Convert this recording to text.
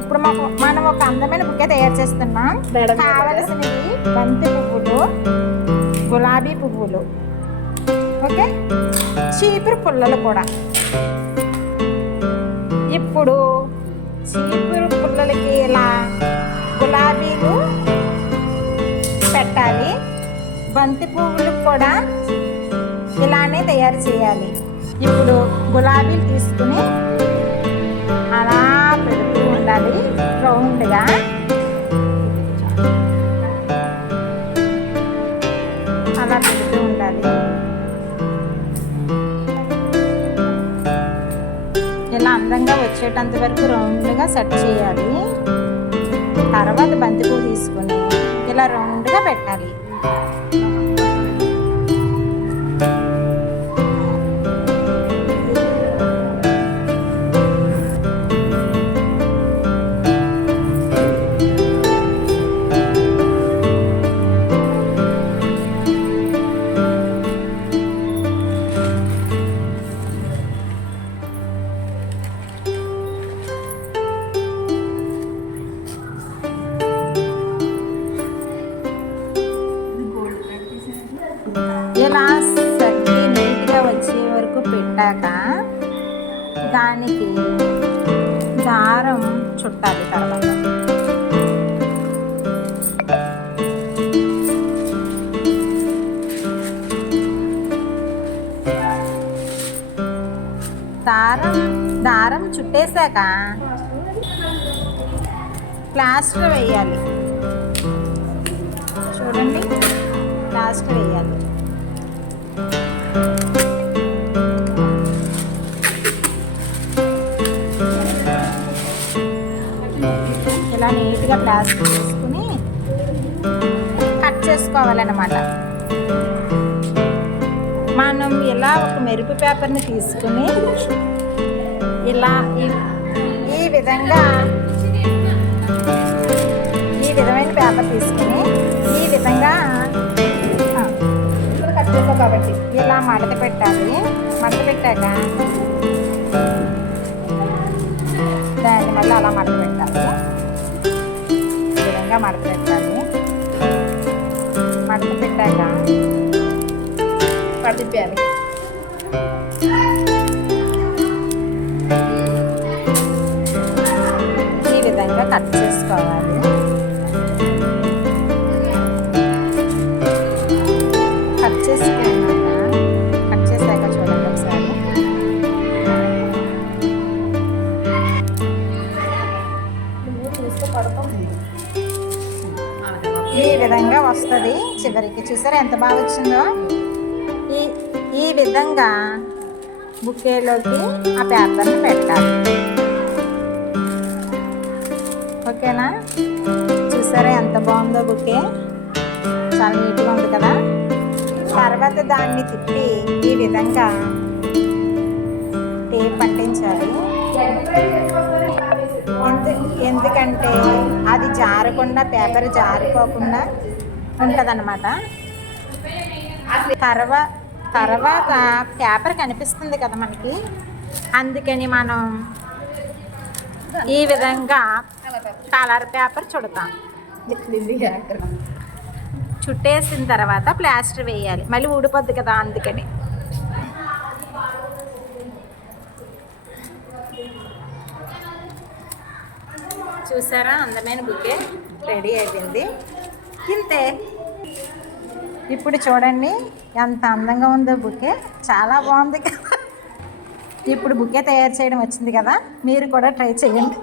ఇప్పుడు మనం ఒక అందమైన బుకే తయారు చేస్తున్నాం. కావలసినవి బంతి పువ్వులు, గులాబీ పువ్వులు, ఓకే, చీపురు పుల్లలు కూడా. ఇప్పుడు చీపురు పుల్లలకి ఇలా గులాబీలు పెట్టాలి, బంతి పువ్వులకు కూడా ఇలానే తయారు చేయాలి. ఇప్పుడు గులాబీలు తీసుకుని అలా పెడుతూ ఉండాలి రౌండ్గా. అలా పెడుతూ ఉండాలి. ఇలా అందంగా వచ్చేటంత వరకు రౌండ్గా సెట్ చేయాలి. తర్వాత బంతి పువ్వు తీసుకుని ఇలా రౌండ్గా పెట్టాలి. ఇలా సర్ది నీట్గా వచ్చే వరకు పెట్టాక దానికి దారం చుట్టాలి. తర్వాత దారం చుట్టేశాక ప్లాస్టర్ వేయాలి. చూడండి, ప్లాస్టర్ వేయాలి. ఇలా నీట్గా ప్లాస్టర్ చేసుకుని కట్ చేసుకోవాలన్నమాట. మనం ఇలా ఒక మెరుపు పేపర్ని తీసుకుని ఇలా ఈ విధమైన పేపర్ తీసుకుని ఈ విధంగా కట్ చేసుకో కాబట్టి ఇలా మడత పెట్టాలి. మడత పెట్టాక దాన్ని మళ్ళీ అలా మడత పెట్టాలి. ఈ విధంగా మడత పెట్టాలి. మడత పెట్టాక పడిపోయాలి. ఈ విధంగా కట్ చేసుకోవాలి. కట్ చేసాక చూడండి ఒకసారి. ఈ విధంగా వస్తుంది చివరికి. చూసారా ఎంత బాగా వచ్చిందో? ఈ విధంగా బుకేలోకి ఆ పేపర్ని పెట్టాలి. ఓకేనా? చూసారా ఎంత బాగుందో బుకే? చాలా నీట్గా ఉంది కదా? తర్వాత దాన్ని తిప్పి ఈ విధంగా టేప్ అంటించాలి. ఎందుకంటే అది జారకుండా, పేపర్ జారిపోకుండా ఉంటుందన్నమాట. తర్వాత పేపర్ కనిపిస్తుంది కదా మనకి, అందుకని మనం ఈ విధంగా కలర్ పేపర్ చుడతాం. చుట్టేసిన తర్వాత ప్లాస్టర్ వేయాలి. మళ్ళీ ఊడిపోద్ది కదా, అందుకని. చూసారా, అందమైన బుకే రెడీ అయిపోయింది. ఇంతే. ఇప్పుడు చూడండి ఎంత అందంగా ఉందో బుకే. చాలా బాగుంది కదా. ఇప్పుడు బుకే తయారు చేయడం వచ్చింది కదా, మీరు కూడా ట్రై చేయండి.